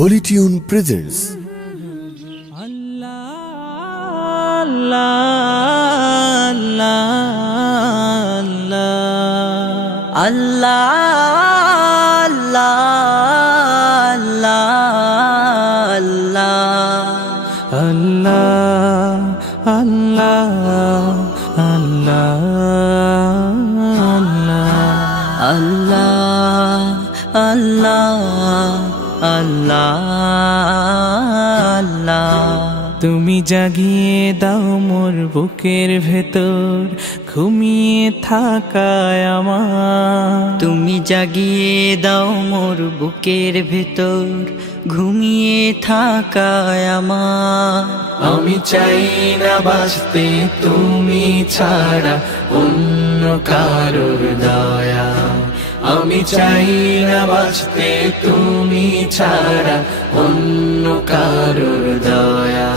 Holy Tune presents তুমি জাগিয়ে দাও মোর বুকের ভেতর ঘুমিয়ে থাকায় আমার। তুমি জাগিয়ে দাও মোর বুকের ভেতর ঘুমিয়ে থাকায় আমার। আমি চাই না বাঁচতে তুমি ছাড়া অন্য কারোর দয়া। আমি চাই না বাঁচতে তুমি ছাড়া অন্য কারোর দয়া।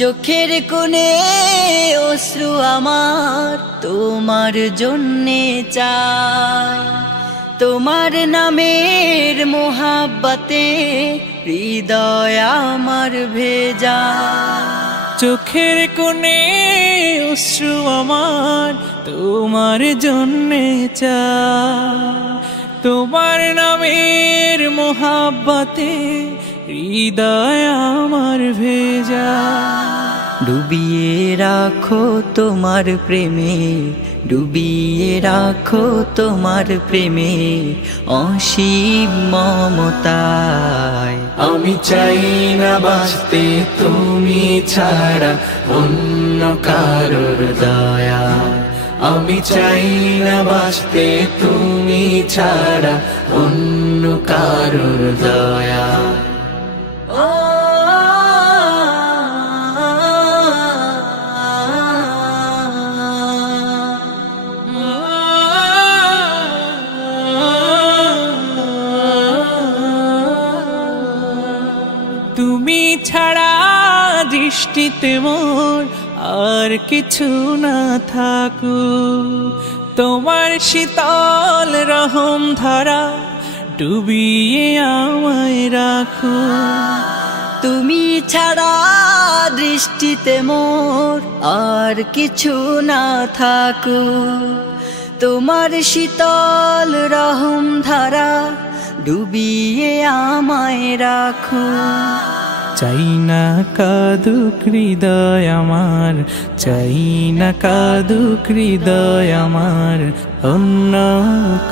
চোখের কোণে অশ্রু আমার তোমার জন্যে চাই, তোমার নামের মোহাব্বতে হৃদয় আমার ভেজা। চোখের কোণে অশ্রু আমার তোমার জন্যে চাই, তোমার নামের মোহাব্বতে হৃদয় আমার ভেজা। ডুবিয়ে রাখো তোমার প্রেমে, ডুবিয়ে রাখো তোমার প্রেমে অসীম মমতায়। আমি চাই না বাঁচতে তুমি ছাড়া অন্য কারোর দয়া। আমি চাই না বাঁচতে তুমি ছাড়া অন্য কারোর দয়া। তুমি ছাড়া দৃষ্টিতে মোর আর কিছু না থাকুক, তোমার শীতল রহম ধারা ডুবিয়ে আমায় রাখো। তুমি ছাড়া দৃষ্টিতে মোর আর কিছু না থাকুক, তোমার শীতল রহম ধারা ডুবিয়ে আমায় রাখো। চাই না কাঁদুক হৃদয় আমার, চাই না কাঁদুক হৃদয় আমার অন্য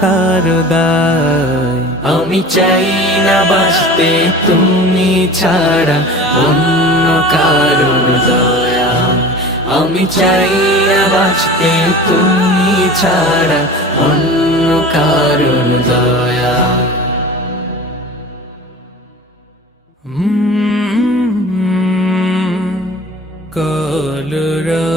কারো দায়। আমি চাই না বাঁচতে তুমি ছাড়া অন্য কারোর দয়া। আমি চাই না বাঁচতে তুমি ছাড়া অন্য কারোর দয়া। কলরা